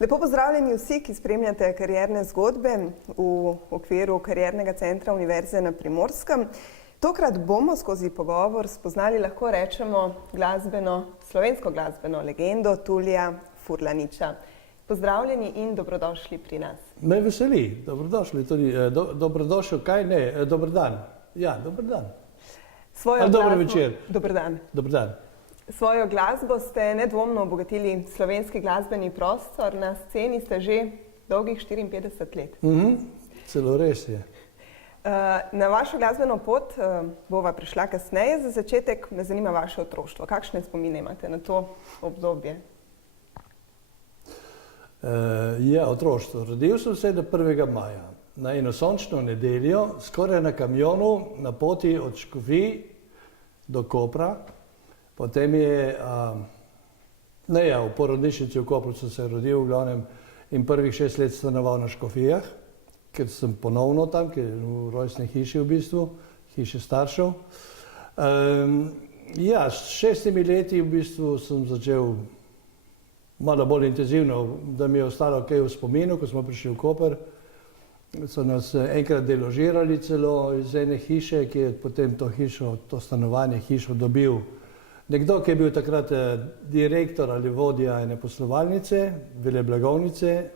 Lepo pozdravljeni vsi, ki spremljate karierne zgodbe v okviru Kariernega centra Univerze na Primorskem. Tokrat bomo skozi pogovor spoznali, lahko rečemo, slovensko glasbeno legendo Tulija Furlaniča. Pozdravljeni in dobrodošli pri nas. Me veseli, dobrodošli tudi, dobrodošel, kaj ne, dober dan. Ja, dober dan. Dober večer. Dober dan. Dober dan. Svojo glasbo ste nedvomno obogatili slovenski glasbeni prostor, na sceni ste že dolgih 54 let. Celo res je. Na vašo glasbeno pot bova prišla kasneje. Za začetek me zanima vaše otroštvo. Kakšne spomine imate na to obdobje? Ja, otroštvo. Rodil sem se 1. maja. Na eno sončno nedeljo, skoraj na kamionu, na poti od Škofij do Kopra. Potem je, v porodnišnici v Kopru sem se rodil v glavnem in prvih 6 let stanoval na Škofijah, ker sem ponovno tam, ker je v rojstni hiši v bistvu, hiši staršev. Ja, s 6 leti v bistvu sem začel malo bolj intenzivno, da mi je ostalo kaj v spominu, ko smo prišli v Koper. So nas enkrat deložirali celo iz ene hiše, ki je potem to stanovanje, hišo dobil nekdo, ki je bil takrat direktor ali vodja ene poslovalnice, veleblagovnice,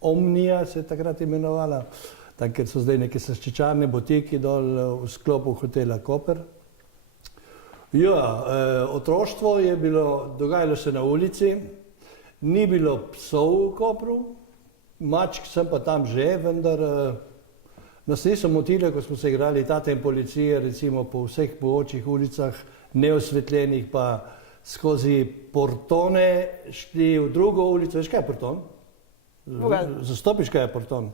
Omnija se je takrat imenovala, tam, kjer so zdaj neke slaščičarne botiki dol v sklopu hotela Koper. Ja, otroštvo je bilo, dogajalo se na ulici, ni bilo psov v Kopru, mačk sem pa tam že, vendar nas niso motile, ko smo se igrali tate in policije, recimo po vseh mogočih ulicah, neosvetljenih, pa skozi portone šli v drugo ulico. Veš, kaj je porton? Zastopiš, kaj je porton?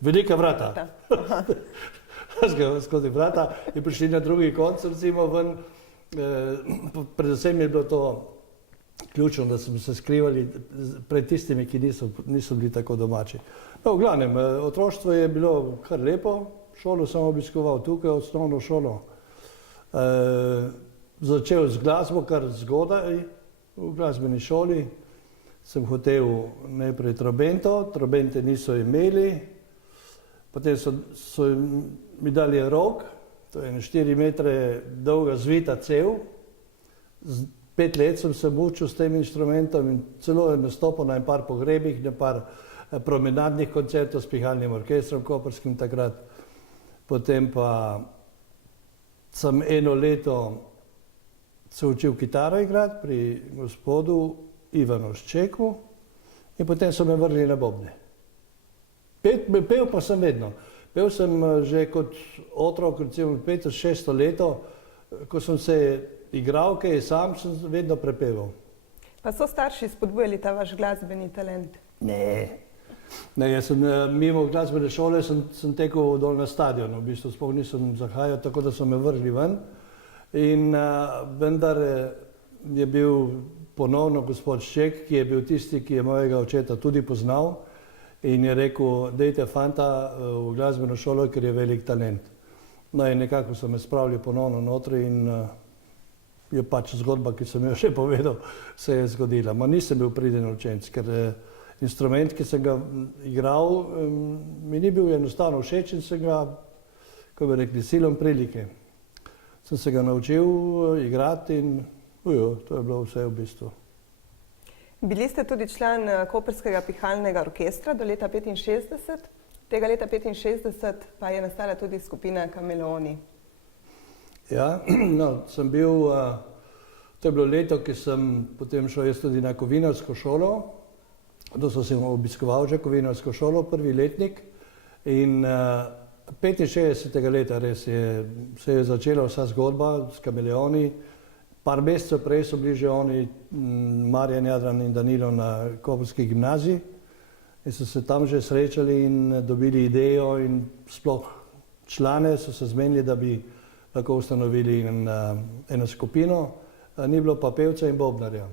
Velika vrata. Skozi vrata in prišli na drugi konc, recimo ven. Predvsem je bilo to ključno, da smo se skrivali pred tistimi, ki niso bili tako domači. No, v glavnem, otroštvo je bilo kar lepo. Šolo sem obiskoval tukaj, osnovno šolo. Začel z glasbo kar zgodaj v glasbeni šoli. Sem hotel najprej trobento, trobente niso imeli. Potem so mi dali rog, to je 4 metre dolga zvita cev. 5 let sem se mučil s tem inštrumentom in celo je nastopil na par pogrebih, na par promenadnih koncertov s pihalnim orkestrom koperskim takrat. Potem pa sem eno leto se učil kitaro igrati pri gospodu Ivanu Ščeku in potem so me vrli na bobne. Pel pa sem vedno. Pel sem že kot otrok, recimo 500-600 leto, ko sem se igral, kaj sam sem vedno prepeval. Pa so starši spodbujali ta vaš glasbeni talent? Ne, jaz sem mimo glasbene šole sem tekel dol na stadion, v bistvu sploh nisem zahajal, tako da so me vrli ven. In vendar je bil ponovno gospod Šček, ki je bil tisti, ki je mojega očeta tudi poznal in je rekel, dajte fanta v glasbeno šolo, ker je velik talent. No in nekako so me spravili ponovno notri in je pač zgodba, ki sem jo še povedal, se je zgodila. Ma nisem bil priden učenec, ker instrument, ki sem ga igral, mi ni bil enostavno všeč in sem ga, ko bi rekli, silom prilike. Sem se ga naučil igrati in to je bilo vse v bistvu. Bili ste tudi član Koprskega pihalnega orkestra do leta 1965. Tega leta 1965 pa je nastala tudi skupina Kameleoni. Ja, no, sem bil, to je bilo leto, ki sem potem šel jaz tudi na kovinarsko šolo. To sem obiskoval že kovinarsko šolo, prvi letnik. In 65. leta res se je začela vsa zgodba s Kameleoni. Par mesecev prej so bili že oni, Marjan, Jadran in Danilo, na koprski gimnaziji in so se tam že srečali in dobili idejo in sploh člane so se zmenili, da bi lahko ustanovili eno skupino. Ni bilo pa pevca in bobnarja.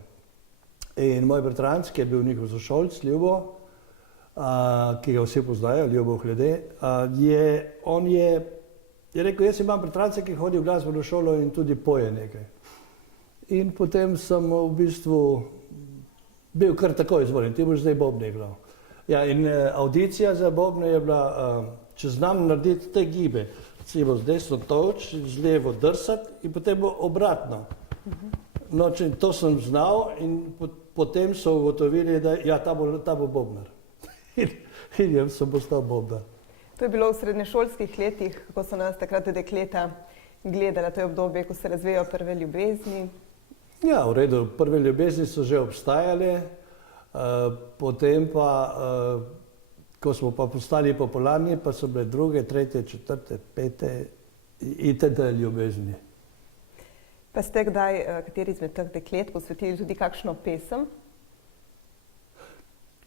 In moj bratranec, ki je bil njihov sošolc, Ljubo, ki ga vsi poznajo, Ljubo Hlede, on je rekel, jaz imam bratranca, ki hodi v glasbeno šolo in tudi poje nekaj. In potem sem v bistvu bil kar tako izvoljen, ti boš zdaj bobne igral. Ja, in audicija za bobne je bila, če znam narediti te gibe, si bo z desno toč, z levo drsati in potem bo obratno. No, to sem znal in potem so ugotovili, da ja, ta bo bobnar. In jaz sem postal bobnar. To je bilo v srednješolskih letih, ko so nas takrat dekleta gledala, to je obdobje, ko se razvijajo prve ljubezni. Ja, v redu, prve ljubezni so že obstajale, potem pa, ko smo pa postali popularni, pa so bile druge, tretje, četrte, pete in te ljubezni. Pa ste kdaj, kateri izmed teh deklet, posvetili tudi kakšno pesem?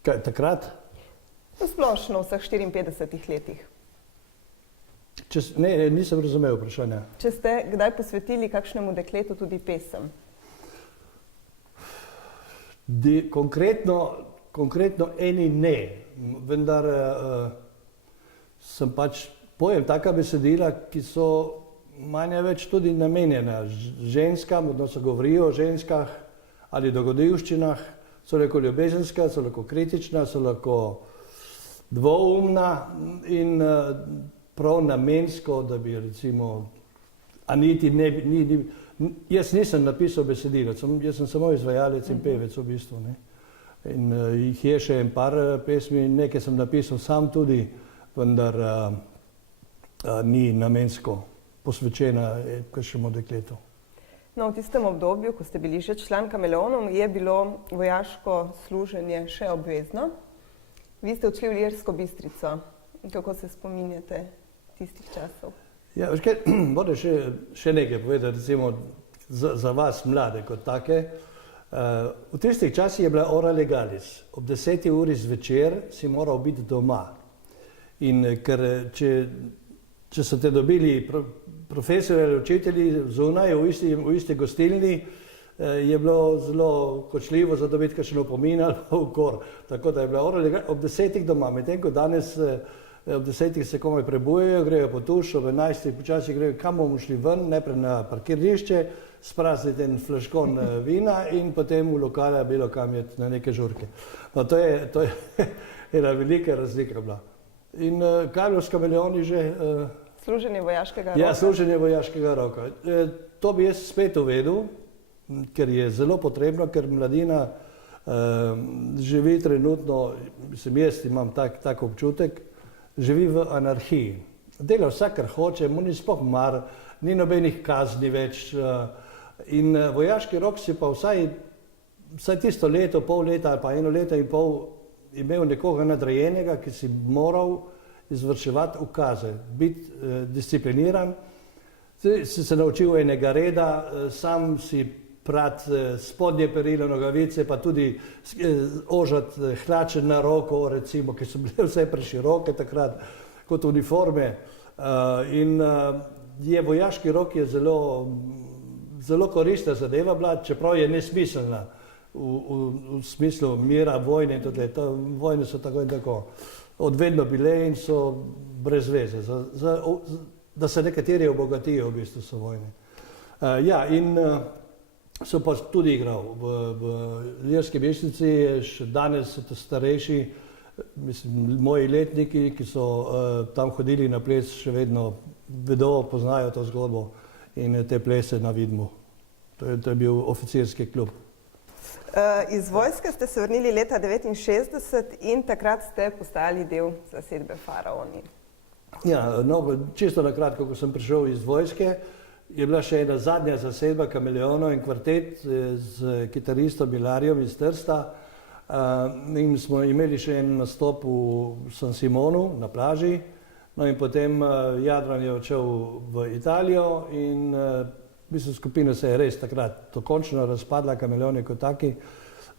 Kaj, takrat? Splošno v vseh 54 letih. Ne, nisem razumel vprašanja. Če ste kdaj posvetili kakšnemu dekletu tudi pesem? Konkretno eni ne, vendar sem pač pojem taka besedila, ki so manje več tudi namenjena ženskam, odnosno govorijo o ženskah ali dogodivščinah, so lahko ljubezenska, so lahko kritična, so lahko dvoumna in prav namensko, da bi recimo, a niti ne bi, jaz nisem napisal besedilo, jaz sem samo izvajalec in pevec v bistvu, ne. In jih je še en par pesmi, nekaj sem napisal sam tudi, vendar ni namensko posvečena kakšnemu dekletu. No, v tistem obdobju, ko ste bili že član Kameleonov, je bilo vojaško služenje še obvezno. Vi ste odšli v Ilirsko Bistrico. Kako se spominjate tistih časov? Ja, veš kaj, moram še nekaj povedati, recimo za vas mlade kot take. V tistih časih je bila ora legalis. Ob 10. uri zvečer si moral biti doma. In ker če so te dobili profesori ali učitelji zunaj v isti gostilni, je bilo zelo kočljivo za dobiti kakšen opomin ali ukor. Tako da je bila ora legalis ob 10. doma, medtem ko danes ob 10. se komaj prebujajo, grejo po tuš, ob 11. počasi grejo, kam bomo šli ven, najprej na parkirišče, sprazniti en flaškon vina in potem v lokale bilo kam jeti na neke žurke. No, to je ena velika razlika bila. In kaj je bilo s Kameleoni že? Služenje vojaškega roka? Ja, služenje vojaškega roka. To bi jaz spet uvedel, ker je zelo potrebno, ker mladina živi trenutno, mislim, jaz imam tak občutek, živi v anarhiji. Dela vsak, kar hoče, mu ni sploh mar, ni nobenih kazni več. In vojaški rok si pa vsaj tisto leto, pol leta ali pa eno leto in pol imel nekoga nadrejenega, ki si moral izvrševati ukaze, biti discipliniran. Si se naučil enega reda, sam si prati spodnje perilo, nogavice, pa tudi ožati hlače na roko, recimo, ki so bile vse preširoke takrat, kot uniforme. In je vojaški rok je zelo koristna zadeva bila, čeprav je nesmiselna v smislu mira, vojne in tudi. Vojne so tako in tako odvedno bile in so brez veze. Da se nekateri obogatijo, v bistvu so vojne. Ja, in so pa tudi igral v Ilirski Bistrici, še danes so to starejši, mislim, moji letniki, ki so tam hodili na ples, še vedno vedo, poznajo to zgodbo in te plese na Vidmu. To je bil oficirski klub. Iz vojske ste se vrnili leta 1969 in takrat ste postali del zasedbe Faraoni. Ja, no, čisto na kratko, ko sem prišel iz vojske, je bila še ena zadnja zasedba Kameleonov in kvartet z kitaristom Milarjem iz Trsta. In smo imeli še en nastop v San Simonu na plaži. No in potem Jadran je odšel v Italijo in mislim, skupina se je res takrat dokončno razpadla, Kameleoni kot taki,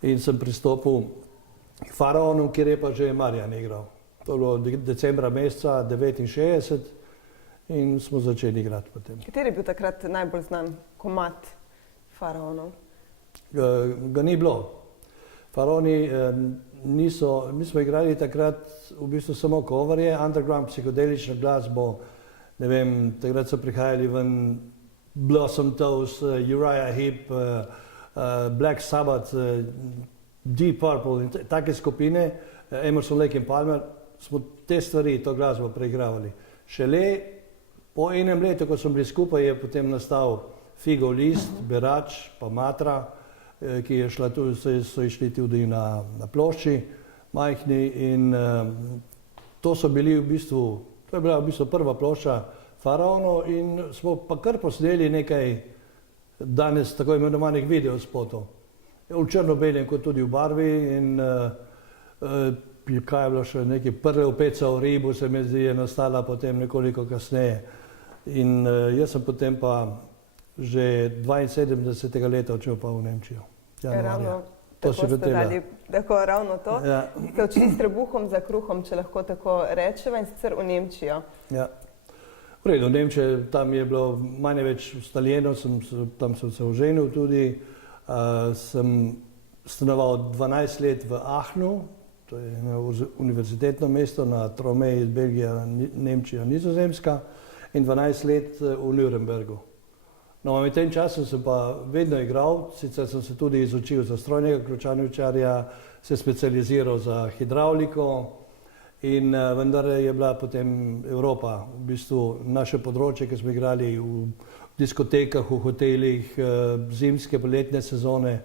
in sem pristopil k Faraonom, kjer je pa že Marjan igral. To je bilo decembra meseca 1969 in smo začeli igrati potem. Kateri je bil takrat najbolj znan komad Faraonov? Ga ni bilo. Faraoni niso, mi smo igrali takrat v bistvu samo coverje, underground psihodelično glasbo, ne vem, takrat so prihajali ven Blossom Toes, Uriah Heep, Black Sabbath, Deep Purple in take skupine, Emerson, Lake in Palmer, smo te stvari, to glasbo preigravali. Šele po enem letu, ko smo bili skupaj, je potem nastal Figov list, Berač, pa Matra, ki je šla tudi, so išli tudi na plošči majhni in to so bili v bistvu, to je bila v bistvu prva plošča Faraonov in smo pa kar posneli nekaj danes tako imenovanih videospotov. V črno-belem kot tudi v barvi in kaj je bilo še neki prve opeca v Ribu, se mi zdi, je nastala potem nekoliko kasneje. In jaz sem potem pa že 72. leta odšel pa v Nemčijo. Ravno tako ste dali, tako ravno to. Ja. Ste odšli s trebuhom za kruhom, če lahko tako rečeva, in sicer v Nemčijo. Ja. V redu, Nemčija, tam je bilo manj več ustaljeno, tam sem se oženil tudi. Sem stanoval 12 let v Aachenu, to je univerzitetno mesto na tromeji Belgija, Nemčija, Nizozemska in 12 let v Nürnbergu. No, med tem časom sem pa vedno igral, sicer sem se tudi izučil za strojnega ključavničarja, se specializiral za hidravliko in vendar je bila potem Evropa, v bistvu naše področje, ki smo igrali v diskotekah, v hotelih, zimske, poletne sezone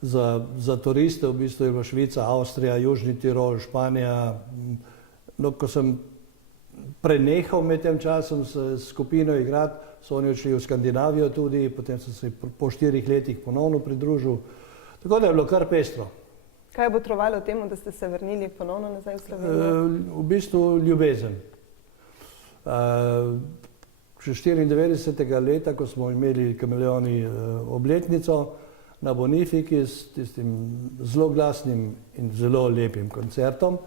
za turiste, v bistvu je bila Švica, Avstrija, Južni Tirol, Španija. No, ko sem prenehal med tem časom s skupino igrati, so oni odšli v Skandinavijo tudi, potem sem se po 4 letih ponovno pridružil, tako da je bilo kar pestro. Kaj je botrovalo temu, da ste se vrnili ponovno nazaj v Slovenijo? V bistvu ljubezen. Še 94. leta, ko smo imeli Kameleoni obletnico na Bonifiki s tistim zelo glasnim in zelo lepim koncertom,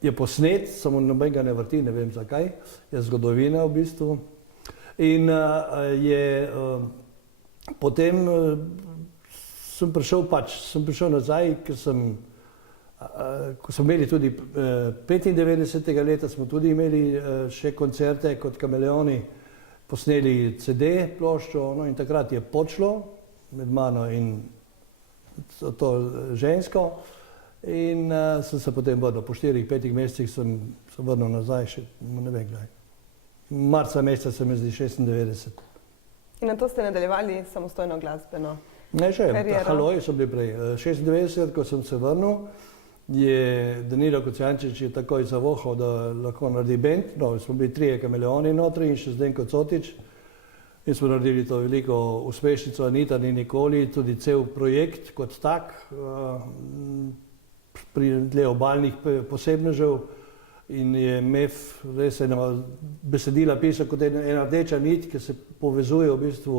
je posnet, samo nobenega ne vrti, ne vem zakaj, je zgodovina v bistvu. In potem sem prišel nazaj, ko smo imeli tudi 95. leta, smo tudi imeli še koncerte kot Kameleoni, posneli CD ploščo, no in takrat je počlo med mano in to žensko in sem se potem vrnil. Po 4-5 mesecih sem se vrnil nazaj, še ne vem kdaj. Marca meseca se mi zdi 96. In na to ste nadaljevali samostojno glasbeno kariero? Ne, še, Haloji so bili prej. 96, ko sem se vrnil, je Danilo Kocijančič takoj zavohal, da lahko naredi band. No, smo bili 3 Kameleoni notri in še Zdenko Cotič. In smo naredili to veliko uspešnico Anita ni nikoli, tudi cel projekt kot tak, pri obalnih posebnežev. In je MEF res ena besedila pisal kot ena rdeča nit, ki se povezuje v bistvu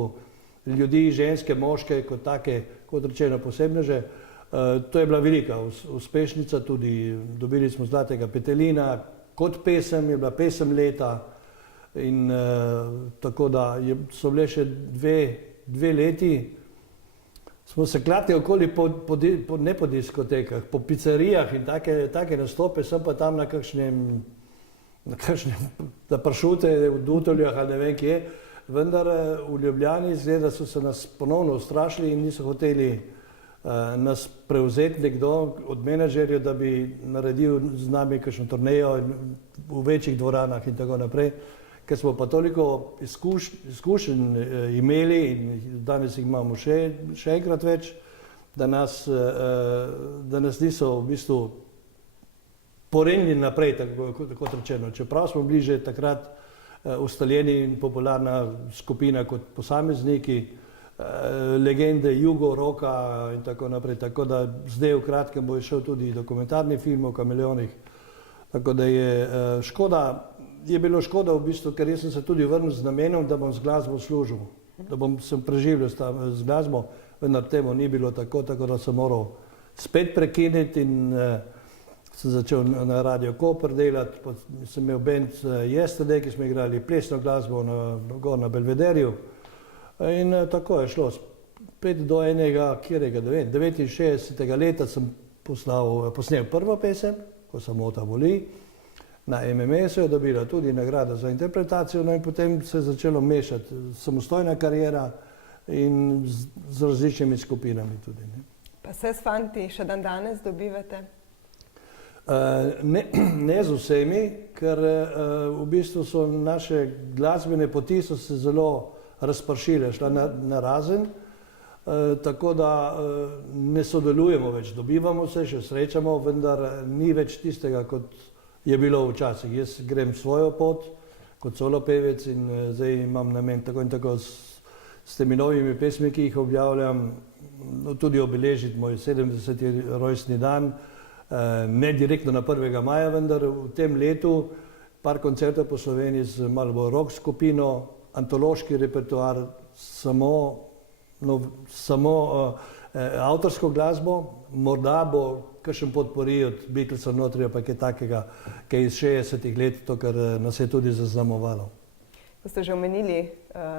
ljudi, ženske, moške, kot take, kot rečeno, posebneže. To je bila velika uspešnica, tudi dobili smo Zlatega petelina, kot pesem, je bila pesem leta in tako da so bile še dve leti. Smo se klatili okoli ne po diskotekah, po pizzerijah in take nastope, sem pa tam na kakšnem da pršute v Dutoljah ali ne vem kje, vendar v Ljubljani izgleda so se nas ponovno ustrašili in niso hoteli nas prevzeti nekdo od menedžerjev, da bi naredil z nami kakšno turnejo v večjih dvoranah in tako naprej, ker smo pa toliko izkušenj imeli in danes jih imamo še enkrat več, da nas niso v bistvu porenili naprej, tako rečeno. Čeprav smo bili že takrat ustaljeni in popularna skupina kot posamezniki, legende jugo, roka in tako naprej. Tako da zdaj v kratkem bo šel tudi dokumentarni film o Kameleonih. Tako da je bilo škoda v bistvu, ker jaz sem se tudi vrnil z namenom, da bom z glasbo služil, da sem preživljal z glasbo, vendar temu ni bilo tako, tako da sem moral spet prekiniti in sem začel na Radio Koper delati, sem imel band Yesterday, ki smo igrali plesno glasbo gor na Belvederju in tako je šlo. Spet do enega, kjerega, 69. leta sem posnel prvo pesem, Ko samota boli. Na MMS-u je dobila tudi nagrado za interpretacijo, no in potem se je začelo mešati samostojna kariera in z različnimi skupinami tudi. Ne. Pa se s fanti še dan danes dobivate? Ne z vsemi, ker v bistvu so naše glasbene poti so se zelo razpršile, šla na razen, tako da ne sodelujemo več, dobivamo se, še srečamo, vendar ni več tistega, kot je bilo včasih. Jaz grem svojo pot kot solo pevec in zdaj imam namen tako in tako s temi novimi pesmi, ki jih objavljam, tudi obeležiti moj 70. rojstni dan, ne direktno na 1. maja, vendar v tem letu par koncertov po Sloveniji z malo bolj rock skupino, antološki repertoar, samo avtorsko glasbo, morda bo kakšen podpori od Beatlesov notri, pa kaj takega, kaj iz 60. let, to, kar nas je tudi zaznamovalo. Ko ste že omenili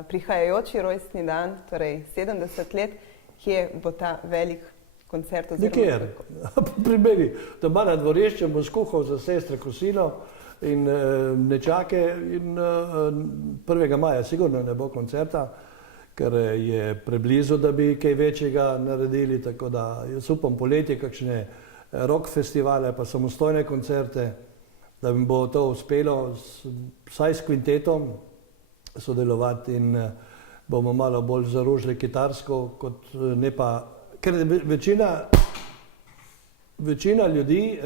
prihajajoči rojstni dan, torej 70 let, kje bo ta velik koncert? Nikjer. Pri meni, doma na dvorišču bom skuhal za sestre kosilo in nečake in 1. maja sigurno ne bo koncerta, ker je preblizu, da bi kaj večjega naredili, tako da jaz upam poletje kakšne rock festivale pa samostojne koncerte, da mi bo to uspelo vsaj s kvintetom sodelovati in bomo malo bolj zaružili kitarsko, kot ne pa, ker večina ljudi,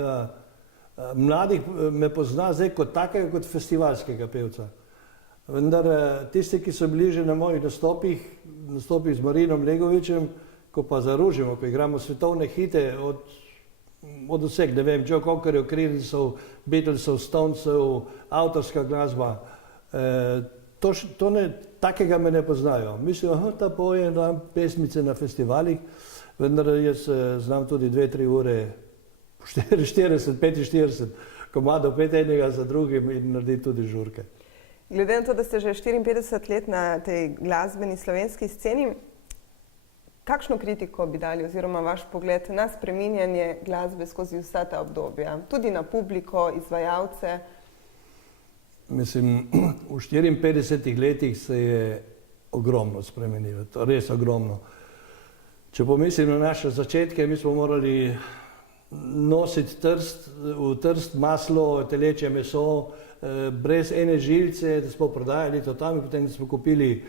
mladih me pozna zdaj kot takega, kot festivalskega pevca. Vendar tisti, ki so bili že na mojih nastopih z Marinom Legovičem, ko pa zaružimo, ko igramo svetovne hite od vseh, ne vem, Joe Cockerjev, Creedensov, Beatlesov, Stonesov, avtorska glasba, takega me ne poznajo. Mislijo, ta poje pesmice na festivalih, vendar jaz znam tudi 2-3 ure, 40-45 komadov, 5 enega za drugim in narediti tudi žurke. Glede na to, da ste že 54 let na tej glasbeni slovenski sceni, kakšno kritiko bi dali oziroma vaš pogled na spreminjanje glasbe skozi vsa ta obdobja, tudi na publiko, izvajalce? Mislim, v 54 letih se je ogromno spremenilo, to res ogromno. Če pomislim na naše začetke, mi smo morali nositi v trst maslo, telečje meso, brez ene žilice, da smo prodajali to tam, potem smo kupili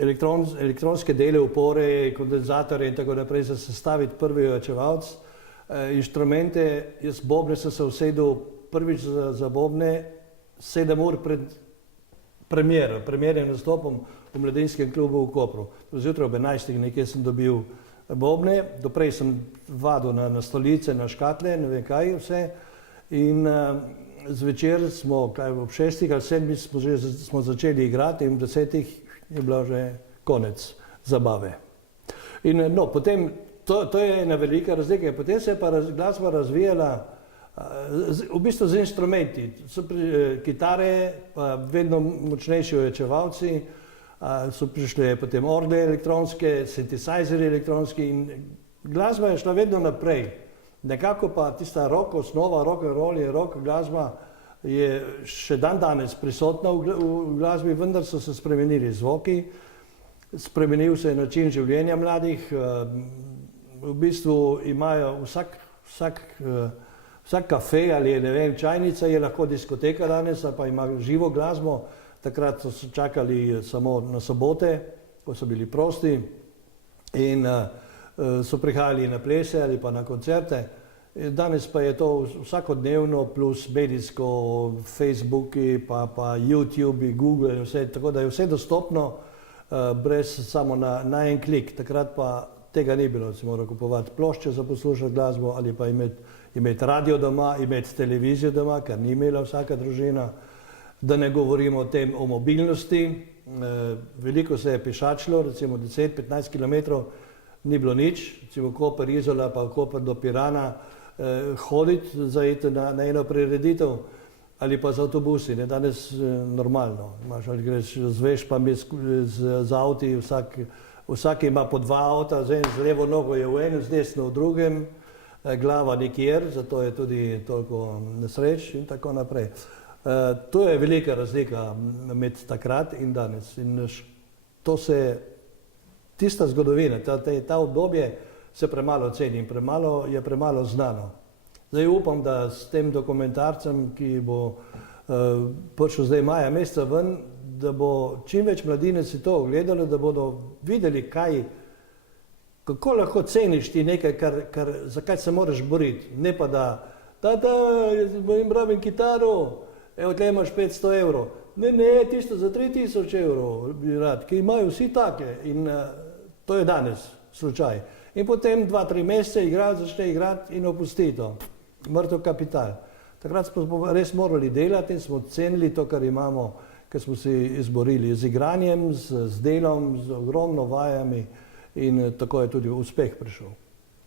elektronske dele, upore, kondenzatorje in tako naprej, za sestaviti prvi ojačevalec, inštrumente. Jaz bobne sem se usedel prvič za bobne 7 ur pred premiernim nastopom v Mladinskem klubu v Kopru. Zjutraj ob 11. nekje sem dobil bobne, doprej sem vadil na stolice, na škatle, ne vem kaj vse. In zvečer smo, ob 6. ali 7. smo začeli igrati in v 10. je bila že konec zabave. In no, potem, to je ena velika razlika. Potem se je pa glasba razvijala v bistvu z instrumenti. So kitare, pa vedno močnejši ojačevalci, so prišle potem orgle elektronske, synthesizeri elektronski in glasba je šla vedno naprej. Nekako pa tista rock osnova, rock and roll in rock glasba je še dan danes prisotna v glasbi, vendar so se spremenili zvoki, spremenil se je način življenja mladih, v bistvu imajo vsak kafe ali ne vem, čajnica je lahko diskoteka danes, pa ima živo glasbo. Takrat so se čakali samo na sobote, ko so bili prosti in so prihajali na plese ali pa na koncerte. Danes pa je to vsakodnevno plus medijsko, Facebooki, pa YouTube, Google in vse, tako da je vse dostopno brez samo na en klik. Takrat pa tega ni bilo, si moral kupovati plošče za poslušati glasbo ali pa imeti radio doma, imeti televizijo doma, ker ni imela vsaka družina. Da ne govorimo o mobilnosti, veliko se je pešačilo, recimo 10-15 km ni bilo nič, recimo Koper Izola pa Koper do Pirana, hoditi za iti na eno prireditev ali pa z avtobusi, ne, danes normalno, ali greš zveš pa z avti, vsak ima po 2 avta, z levo nogo je v enem, z desno v drugem, glava nikjer, zato je tudi toliko nesreč in tako naprej. To je velika razlika med takrat in danes. In tista zgodovina, ta obdobje se premalo ceni in je premalo znano. Zdaj upam, da s tem dokumentarcem, ki bo prišel zdaj maja meseca ven, da bo čim več mladine si to ogledalo, da bodo videli, kako lahko ceniš ti nekaj, za kaj se moraš boriti. Ne pa da, tata, jaz jim rabim kitaro, evo, tle imaš 500 evrov. Ne, tisto za 3000 evrov bi rad, ki imajo vsi take. In to je danes slučaj. In potem 2-3 mesece začne igrati in opusti to. Mrtev kapital. Takrat smo res morali delati in smo cenili to, kar imamo, ker smo si izborili z igranjem, z delom, z ogromno vajami in tako je tudi uspeh prišel.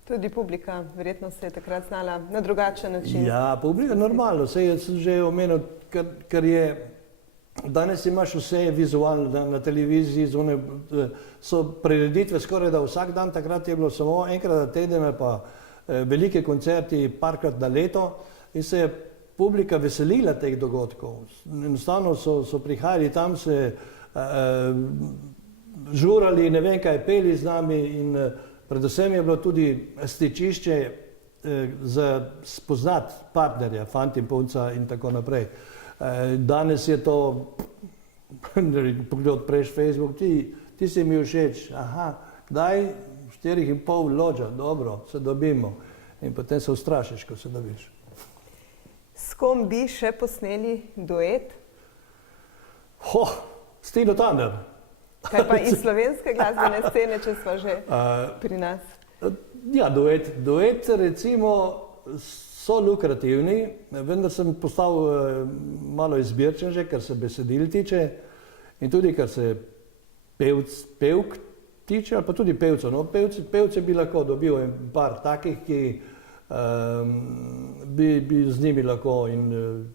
Tudi publika verjetno se je takrat znala na drugačen način. Ja, publika normalno, sem že omenil, ker je, danes imaš vse vizualno na televiziji, so prireditve skoraj da vsak dan, takrat je bilo samo enkrat na teden ali pa velike koncerti parkrat na leto in se je publika veselila teh dogodkov. Enostavno so prihajali tam, se žurali, ne vem kaj, peli z nami in predvsem je bilo tudi stičišče za spoznati partnerja, fant in punca in tako naprej. Danes je to, pogled odpreš Facebook, ti si mi všeč, aha, kdaj? 4,5 lođa, dobro, se dobimo. In potem se ustrašiš, ko se dobiš. S kom bi še posneli duet? Stino Tanner. Kaj pa iz slovenske glasbene scene, če smo že pri nas? Ja, duet recimo so lukrativni, vendar sem postal malo izbirčen že, kar se besedil tiče in tudi kar se pevk tiče, ali pa tudi pevcev. No, pevce bi lahko dobil en par takih, ki bi z njimi lahko in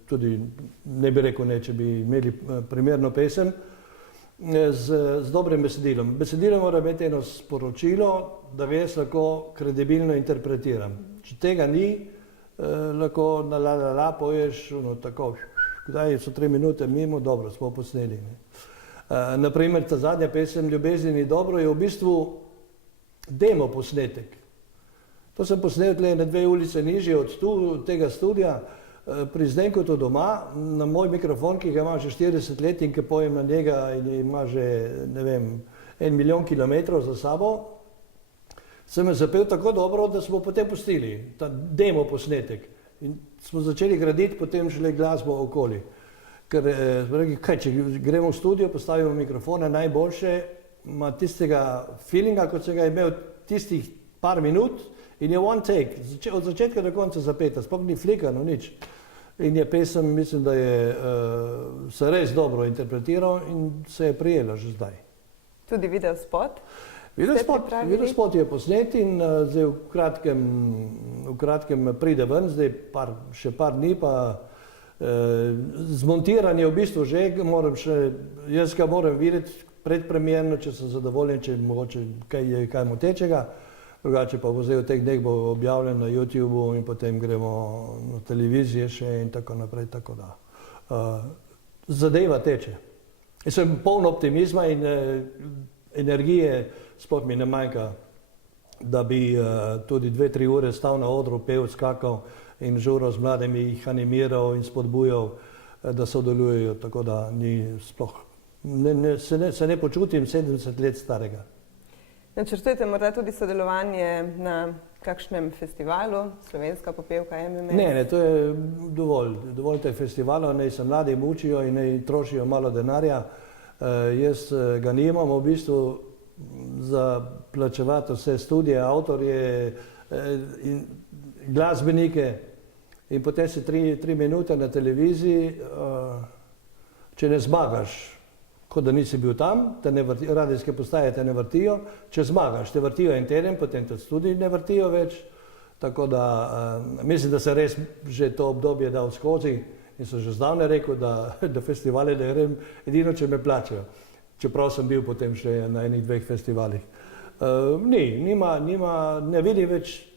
tudi ne bi rekel ne, če bi imeli primerno pesem z dobrim besedilom. Besedilo mora imeti eno sporočilo, da jaz lahko kredibilno interpretiram. Če tega ni, lahko na la poješ tako, kdaj so 3 minute mimo, dobro, smo posneli. Naprimer, ta zadnja pesem Ljubezni ni dobro je v bistvu demo posnetek. To sem posnel tle na 2 ulice nižje od tega studia pri Zdenkotu doma, na moj mikrofon, ki ga ima že 40 let in ki pojem na njega in ima že, ne vem, 1 milijon kilometrov za sabo, sem jo zapel tako dobro, da smo potem pustili ta demo posnetek in smo začeli graditi potem šele glasbo okoli. Ker kaj, če gremo v studio, postavimo mikrofone, najboljše ima tistega feelinga, kot se ga je imel tistih par minut in je one take, od začetka do konca zapeta, sploh ni flikano, nič. In je pesem, mislim, da je se res dobro interpretiral in se je prijela že zdaj. Tudi videospot? Videospot je posnet in zdaj v kratkem pride ven, zdaj še par dni pa zmontiranje v bistvu že, jaz ga moram videti predpremierno, če sem zadovoljen, če mogoče kaj motečega, drugače pa bo zdaj v teh dneh bo objavljen na YouTubeu in potem gremo na televizije še in tako naprej, tako da zadeva teče. Jaz sem poln optimizma in energije, sploh mi ne manjka, da bi tudi 2-3 ure stal na odru, pel, skakal in žuro z mladimi jih animiral in spodbujal, da sodelujejo, tako da se ne počutim 70 let starega. Načrtujete morda tudi sodelovanje na kakšnem festivalu, Slovenska popevka MMS? Ne, to je dovolj teh festivalov, naj se mladi mučijo in naj trošijo malo denarja. Jaz ga nimam v bistvu za plačevati vse studije, avtorje in glasbenike in potem si 3 minute na televiziji, če ne zmagaš, kot da nisi bil tam, radijske postaje te ne vrtijo, če zmagaš, te vrtijo en teden, potem te tudi ne vrtijo več, tako da mislim, da se res že to obdobje dal skozi in sem že zdavnaj rekel, da do festivale ne grem, edino če me plačajo, čeprav sem bil potem še na 1-2 festivalih. Ne vidim več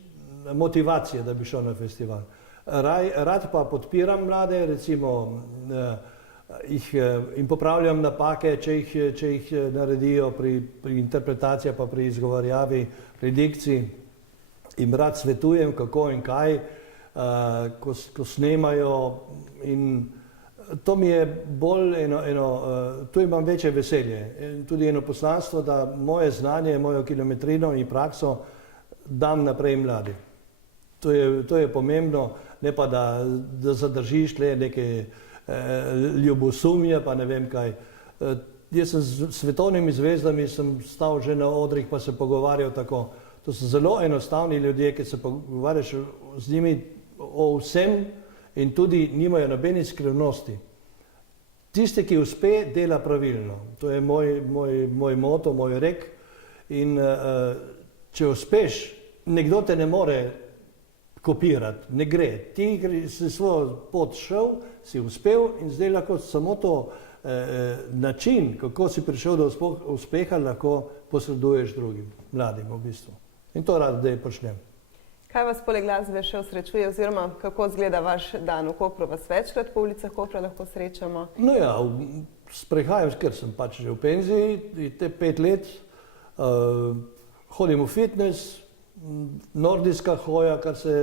motivacije, da bi šel na festival. Rad pa podpiram mlade, recimo in popravljam napake, če jih naredijo pri interpretaciji pa pri izgovarjavi, pri dikciji. jim rad svetujem, kako in kaj, ko snemajo. In to mi je bolj tu imam večje veselje. In tudi eno poslanstvo, da moje znanje, mojo kilometrino in prakso dam naprej mladi. To je pomembno, ne pa da zadržiš tle neke ljubosumje, pa ne vem kaj. Jaz sem z svetovnimi zvezdami sem stal že na odrih, pa se pogovarjal tako. To so zelo enostavni ljudje, ki se pogovarjaš z njimi o vsem in tudi nimajo nobene skrivnosti. Tisti, ki uspe, dela pravilno. To je moj moto, moj rek. In če uspeš, nekdo te ne more kopirati, ne gre. Ti si svojo pot šel, si uspel in zdaj lahko samo to način, kako si prišel do uspeha, lahko posreduješ drugim, mladim v bistvu. In to rad zdaj počnem. Kaj vas poleg glasbe še osrečuje, oziroma kako izgleda vaš dan v Kopru? Vas večkrat po ulicah Kopra lahko srečamo? No ja, sprehajam, ker sem pač že v penziji, te 5 let, hodim v fitness, nordijska hoja, kar se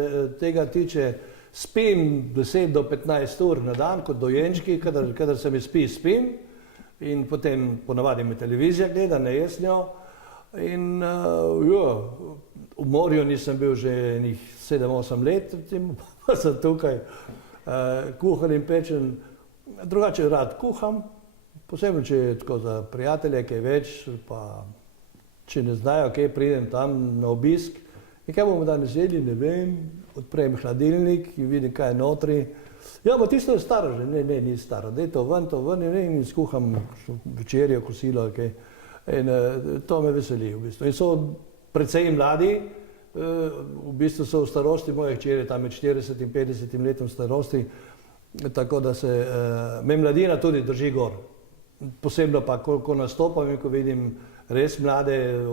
tega tiče, spim 10 do 15 ur na dan kot dojenčki, kadar se mi spi, spim in potem ponavadi me televizija gleda, ne jaz njo. In v morju nisem bil že 7-8 let, pa sem tukaj kuhan in pečen. Drugače rad kuham, posebno če je tako za prijatelje, kaj več, pa če ne znajo, kaj pridem tam na obisk. In kaj bomo danes jedli, ne vem, odprem hladilnik in vidim, kaj je notri. Ja, pa tisto je staro že, ne, ni staro, daj to ven in skuham večerjo, kosilo, kaj. In to me veseli v bistvu. In so precej mladi, v bistvu so v starosti, moje hčere tam med 40 in 50 letom starosti, tako da se me mladina tudi drži gor. Posebno pa, ko nastopam in ko vidim res mlade,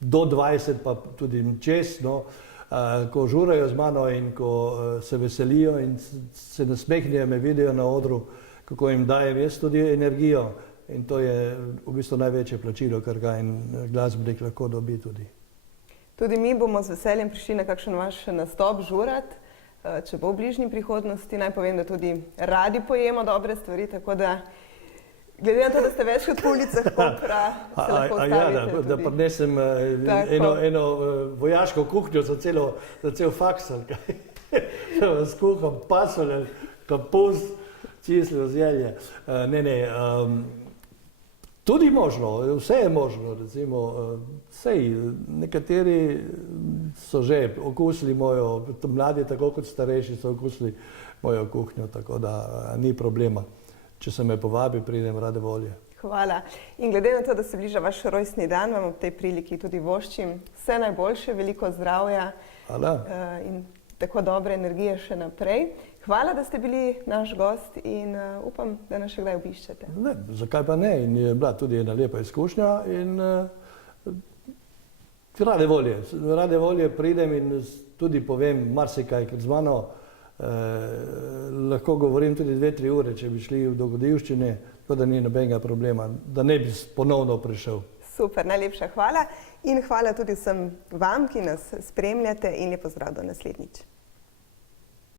do 20 pa tudi čez, no, ko žurajo z mano in ko se veselijo in se nasmehnejo, me vidijo na odru, kako jim dajem jaz tudi energijo. In to je v bistvu največje plačilo, kar ga en glasbenik lahko dobi tudi. Tudi mi bomo z veseljem prišli na kakšen vaš nastop žurat, če bo v bližnji prihodnosti. Naj povem, da tudi radi pojemo dobre stvari, tako da glede na to, da ste večkrat po ulicah Kopra, se lahko ustavite tudi. Da prinesem eno vojaško kuhnjo za cel faks, da vas kuham pasole, kapust, čislo zelje. Tudi možno, vse je možno, recimo, nekateri so že okusili mojo, mladi tako kot starejši so okusili mojo kuhnjo, tako da ni problema. Če se me povabi, pridem rade volje. Hvala. In glede na to, da se bliža vaš rojstni dan, vam ob tej priliki tudi voščim vse najboljše, veliko zdravja in tako dobre energije še naprej. Hvala, da ste bili naš gost in upam, da nas še kdaj obiščete. Ne, zakaj pa ne? In je bila tudi ena lepa izkušnja in rade volje pridem in tudi povem marsikaj, ker z mano lahko govorim tudi 2-3 ure, če bi šli v dogodivščine, tako da ni nobenega problema, da ne bi ponovno prišel. Super, najlepša hvala in hvala tudi vsem vam, ki nas spremljate in lep pozdrav do naslednjič.